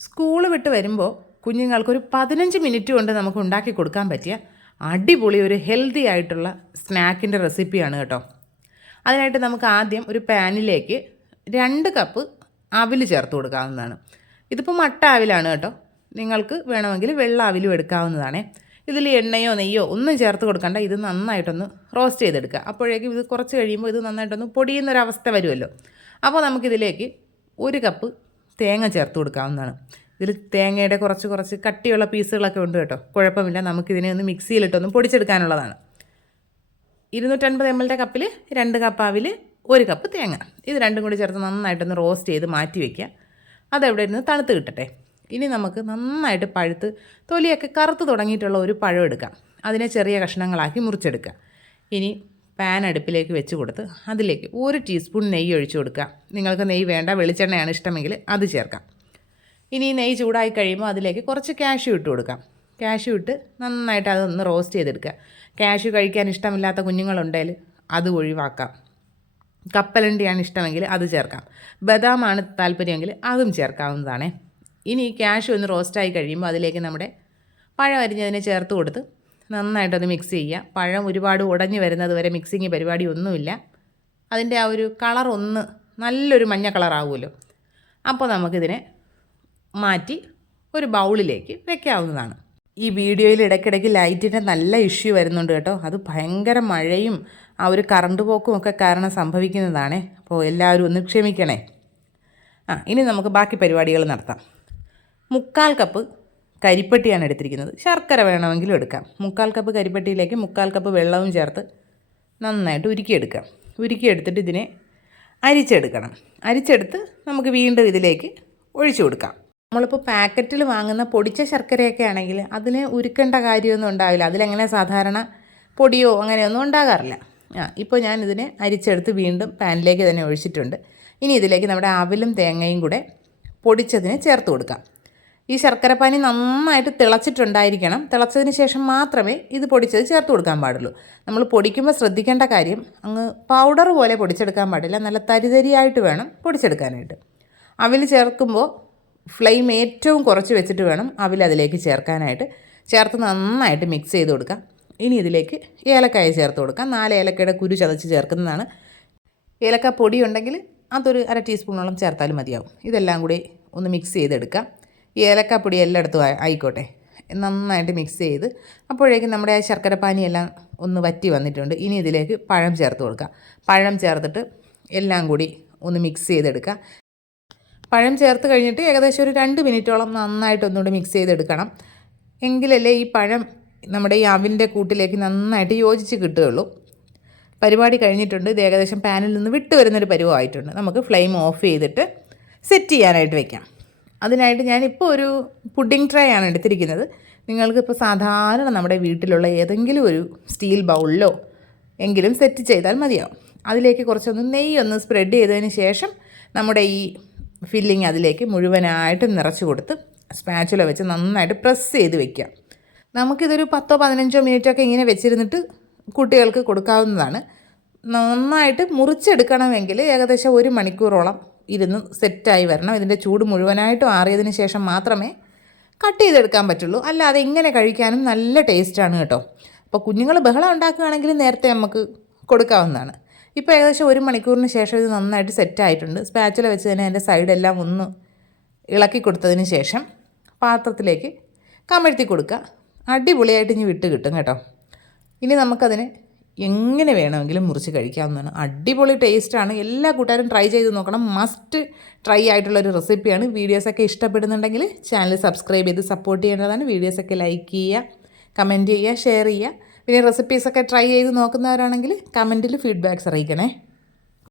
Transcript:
School വിട്ട് വരുമ്പോൾ കുഞ്ഞുങ്ങൾക്കൊരു പതിനഞ്ച് മിനിറ്റ് കൊണ്ട് നമുക്ക് ഉണ്ടാക്കി കൊടുക്കാൻ പറ്റിയ അടിപൊളി ഒരു ഹെൽത്തി ആയിട്ടുള്ള സ്നാക്കിന്റെ റെസിപ്പിയാണ് കേട്ടോ. അതിനായിട്ട് നമുക്ക് ആദ്യം ഒരു പാനിലേക്ക് രണ്ട് കപ്പ് അവിൽ ചേർത്ത് കൊടുക്കാവുന്നതാണ്. ഇതിപ്പോൾ മട്ട അവിലാണ് കേട്ടോ. നിങ്ങൾക്ക് വേണമെങ്കിൽ വെള്ള അവിലും എടുക്കാവുന്നതാണേ. ഇതിൽ എണ്ണയോ നെയ്യോ ഒന്നും ചേർത്ത് കൊടുക്കണ്ട. ഇത് നന്നായിട്ടൊന്ന് റോസ്റ്റ് ചെയ്തെടുക്കുക. അപ്പോഴേക്കും ഇത് കുറച്ച് കഴിയുമ്പോൾ ഇത് നന്നായിട്ടൊന്ന് പൊടിയുന്നൊരവസ്ഥ വരുമല്ലോ. അപ്പോൾ നമുക്കിതിലേക്ക് ഒരു കപ്പ് തേങ്ങ ചേർത്ത് കൊടുക്കാവുന്നതാണ്. ഇതിൽ തേങ്ങയുടെ കുറച്ച് കുറച്ച് കട്ടിയുള്ള പീസുകളൊക്കെ ഉണ്ട് കേട്ടോ. കുഴപ്പമില്ല നമുക്കിതിനെ ഒന്ന് മിക്സിയിലിട്ടൊന്ന് പൊടിച്ചെടുക്കാനുള്ളതാണ്. ഇരുന്നൂറ്റൻപത് എം എല്ലിന്റെ കപ്പിൽ രണ്ട് കപ്പ് ഒരു കപ്പ് തേങ്ങ. ഇത് രണ്ടും കൂടി ചേർത്ത് നന്നായിട്ടൊന്ന് റോസ്റ്റ് ചെയ്ത് മാറ്റി വയ്ക്കുക അതെവിടെ ഇരുന്ന് തണുത്ത് കിട്ടട്ടെ. ഇനി നമുക്ക് നന്നായിട്ട് പഴുത്ത് തൊലിയൊക്കെ കറുത്ത് തുടങ്ങിയിട്ടുള്ള ഒരു പഴം എടുക്കാം. അതിനെ ചെറിയ കഷ്ണങ്ങളാക്കി മുറിച്ചെടുക്കുക. ഇനി പാൻ അടുപ്പിലേക്ക് വെച്ച് കൊടുത്ത് അതിലേക്ക് ഒരു ടീസ്പൂൺ നെയ്യ് ഒഴിച്ചു കൊടുക്കുക. നിങ്ങൾക്ക് നെയ്യ് വേണ്ട വെളിച്ചെണ്ണയാണ് ഇഷ്ടമെങ്കിൽ അത് ചേർക്കാം. ഇനി നെയ്യ് ചൂടായി കഴിയുമ്പോൾ അതിലേക്ക് കുറച്ച് കാഷ്യൂ ഇട്ട് കൊടുക്കാം. കാഷ്യൂ ഇട്ട് നന്നായിട്ട് അതൊന്ന് റോസ്റ്റ് ചെയ്തെടുക്കുക. കാഷ്യൂ കഴിക്കാൻ ഇഷ്ടമില്ലാത്ത കുഞ്ഞുങ്ങളുണ്ടെങ്കിൽ അത് ഒഴിവാക്കാം. കപ്പലണ്ടിയാണ് ഇഷ്ടമെങ്കിൽ അത് ചേർക്കാം. ബദാമാണ് താല്പര്യമെങ്കിൽ അതും ചേർക്കാവുന്നതാണേ. ഇനി കാഷ്യൂ ഒന്ന് റോസ്റ്റായി കഴിയുമ്പോൾ അതിലേക്ക് നമ്മുടെ പഴം അരിഞ്ഞതിനെ ചേർത്ത് കൊടുത്ത് നന്നായിട്ടൊന്ന് മിക്സ് ചെയ്യുക പഴം ഒരുപാട് ഉടഞ്ഞു വരുന്നത് വരെ മിക്സിങ് പരിപാടി ഒന്നുമില്ല. അതിന്റെ ആ ഒരു കളർ ഒന്ന് നല്ലൊരു മഞ്ഞ കളറാവുമല്ലോ അപ്പോൾ നമുക്കിതിനെ മാറ്റി ഒരു ബൗളിലേക്ക് വെക്കാവുന്നതാണ്. ഈ വീഡിയോയിൽ ഇടയ്ക്കിടയ്ക്ക് ലൈറ്റിന്റെ നല്ല ഇഷ്യൂ വരുന്നുണ്ട് കേട്ടോ. അത് ഭയങ്കര മഴയും ആ ഒരു കറണ്ട് പോക്കും ഒക്കെ കാരണം സംഭവിക്കുന്നതാണേ. അപ്പോൾ എല്ലാവരും ഒന്ന് ക്ഷമിക്കണേ. ആ ഇനി നമുക്ക് ബാക്കി പരിപാടികൾ നടത്താം. മുക്കാൽ കപ്പ് കരിപ്പട്ടിയാണ് എടുത്തിരിക്കുന്നത്. ശർക്കര വേണമെങ്കിലും എടുക്കാം. മുക്കാൽ കപ്പ് കരിപ്പട്ടിയിലേക്ക് മുക്കാൽ കപ്പ് വെള്ളവും ചേർത്ത് നന്നായിട്ട് ഉരുക്കിയെടുക്കാം. ഉരുക്കിയെടുത്തിട്ട് ഇതിനെ അരിച്ചെടുക്കണം. അരിച്ചെടുത്ത് നമുക്ക് വീണ്ടും ഇതിലേക്ക് ഒഴിച്ചു കൊടുക്കാം. നമ്മളിപ്പോൾ പാക്കറ്റിൽ വാങ്ങുന്ന പൊടിച്ച ശർക്കരയൊക്കെ ആണെങ്കിൽ അതിന് ഉരുക്കേണ്ട കാര്യമൊന്നും ഉണ്ടാവില്ല. അതിലെങ്ങനെ സാധാരണ പൊടിയോ അങ്ങനെയൊന്നും ഉണ്ടാകാറില്ല. ആ ഇപ്പോൾ ഞാൻ ഇതിനെ അരിച്ചെടുത്ത് വീണ്ടും പാനിലേക്ക് തന്നെ ഒഴിച്ചിട്ടുണ്ട്. ഇനി ഇതിലേക്ക് നമ്മുടെ അവിലും തേങ്ങയും കൂടെ പൊടിച്ചതിനെ ചേർത്ത് കൊടുക്കാം. ഈ ശർക്കരപ്പാനി നന്നായിട്ട് തിളച്ചിട്ടുണ്ടായിരിക്കണം. തിളച്ചതിന് ശേഷം മാത്രമേ ഇത് പൊടിച്ചത് ചേർത്ത് കൊടുക്കാൻ പാടുള്ളൂ. നമ്മൾ പൊടിക്കുമ്പോൾ ശ്രദ്ധിക്കേണ്ട കാര്യം അങ്ങ് പൗഡർ പോലെ പൊടിച്ചെടുക്കാൻ പാടില്ല. നല്ല തരിതരിയായിട്ട് വേണം പൊടിച്ചെടുക്കാനായിട്ട്. അവിൽ ചേർക്കുമ്പോൾ ഫ്ലെയിം ഏറ്റവും കുറച്ച് വെച്ചിട്ട് വേണം അവിൽ അതിലേക്ക് ചേർക്കാനായിട്ട്. ചേർത്ത് നന്നായിട്ട് മിക്സ് ചെയ്ത് കൊടുക്കാം. ഇനി ഇതിലേക്ക് ഏലക്കായ ചേർത്ത് കൊടുക്കാം. നാല് ഏലക്കയുടെ കുരു ചതച്ച് ചേർക്കുന്നതാണ്. ഏലക്ക പൊടി ഉണ്ടെങ്കിൽ അതൊരു അര ടീസ്പൂണോളം ചേർത്താലും മതിയാവും. ഇതെല്ലാം കൂടി ഒന്ന് മിക്സ് ചെയ്തെടുക്കാം. ഈ ഏലക്കാപ്പൊടി എല്ലായിടത്തും ആയി- ആയിക്കോട്ടെ. നന്നായിട്ട് മിക്സ് ചെയ്ത് അപ്പോഴേക്കും നമ്മുടെ ആ ശർക്കരപ്പാനിയെല്ലാം ഒന്ന് വറ്റി വന്നിട്ടുണ്ട്. ഇനി ഇതിലേക്ക് പഴം ചേർത്ത് കൊടുക്കുക പഴം ചേർത്തിട്ട് എല്ലാം കൂടി ഒന്ന് മിക്സ് ചെയ്തെടുക്കുക പഴം ചേർത്ത് കഴിഞ്ഞിട്ട് ഏകദേശം ഒരു രണ്ട് മിനിറ്റോളം നന്നായിട്ട് ഒന്നുകൂടി മിക്സ് ചെയ്തെടുക്കണം. എങ്കിലല്ലേ ഈ പഴം നമ്മുടെ ഈ അവിന്റെ കൂട്ടിലേക്ക് നന്നായിട്ട് യോജിച്ച് കിട്ടുകയുള്ളൂ. പരിപാടി കഴിഞ്ഞിട്ടുണ്ട്. ഇത് ഏകദേശം പാനിൽ നിന്ന് വിട്ട് വരുന്നൊരു പരുവമായിട്ടുണ്ട് നമുക്ക് ഫ്ലെയിം ഓഫ് ചെയ്തിട്ട് സെറ്റ് ചെയ്യാനായിട്ട് വെക്കാം. അതിനായിട്ട് ഞാനിപ്പോൾ ഒരു പുഡിംഗ് ട്രേ ആണ് എടുത്തിരിക്കുന്നത്. നിങ്ങൾക്കിപ്പോൾ സാധാരണ നമ്മുടെ വീട്ടിലുള്ള ഏതെങ്കിലും ഒരു സ്റ്റീൽ ബൗളിലോ എങ്കിലും സെറ്റ് ചെയ്താൽ മതിയാവും. അതിലേക്ക് കുറച്ചൊന്ന് നെയ്യ് ഒന്ന് സ്പ്രെഡ് ചെയ്തതിന് ശേഷം നമ്മുടെ ഈ ഫില്ലിങ് അതിലേക്ക് മുഴുവനായിട്ട് നിറച്ച് കൊടുത്ത് സ്പാച്ചുല വെച്ച് നന്നായിട്ട് പ്രസ് ചെയ്ത് വെക്കാം നമുക്കിതൊരു പത്തോ പതിനഞ്ചോ മിനിറ്റൊക്കെ ഇങ്ങനെ വെച്ചിരുന്നിട്ട് കുട്ടികൾക്ക് കൊടുക്കാവുന്നതാണ്. നന്നായിട്ട് മുറിച്ചെടുക്കണമെങ്കിൽ ഏകദേശം ഒരു മണിക്കൂറോളം ഇരുന്ന് സെറ്റായി വരണം. ഇതിന്റെ ചൂട് മുഴുവനായിട്ടും ആറിയതിന് ശേഷം മാത്രമേ കട്ട് ചെയ്തെടുക്കാൻ പറ്റുള്ളൂ. അല്ലാതെ ഇങ്ങനെ കഴിക്കാനും നല്ല ടേസ്റ്റാണ് കേട്ടോ. അപ്പോൾ കുഞ്ഞുങ്ങൾ ബഹളം ഉണ്ടാക്കുകയാണെങ്കിൽ നേരത്തെ നമുക്ക് കൊടുക്കാവുന്നതാണ്. ഇപ്പോൾ ഏകദേശം ഒരു മണിക്കൂറിന് ശേഷം ഇത് നന്നായിട്ട് സെറ്റായിട്ടുണ്ട്. സ്പാച്ചുല വെച്ച് തന്നെ അതിന്റെ സൈഡെല്ലാം ഒന്ന് ഇളക്കി കൊടുത്തതിന് ശേഷം പാത്രത്തിലേക്ക് കമഴ്ത്തി കൊടുക്കുക. അടിപൊളിയായിട്ട് ഇനി വിട്ട് കിട്ടും കേട്ടോ. ഇനി നമുക്കതിനെ എങ്ങനെ വേണമെങ്കിലും മുറിച്ച് കഴിക്കാവുന്നതാണ്. അടിപൊളി ടേസ്റ്റാണ്. എല്ലാ കൂട്ടുകാരും ട്രൈ ചെയ്ത് നോക്കണം. മസ്റ്റ് ട്രൈ ആയിട്ടുള്ളൊരു റെസിപ്പിയാണ് വീഡിയോസൊക്കെ ഇഷ്ടപ്പെടുന്നുണ്ടെങ്കിൽ ചാനൽ സബ്സ്ക്രൈബ് ചെയ്ത് സപ്പോർട്ട് ചെയ്യേണ്ടതാണ്. വീഡിയോസൊക്കെ ലൈക്ക് ചെയ്യുക കമന്റ് ചെയ്യുക ഷെയർ ചെയ്യുക. പിന്നെ റെസിപ്പീസൊക്കെ ട്രൈ ചെയ്ത് നോക്കുന്നവരാണെങ്കിൽ കമന്റിൽ ഫീഡ്ബാക്ക്സ് അറിയിക്കണേ.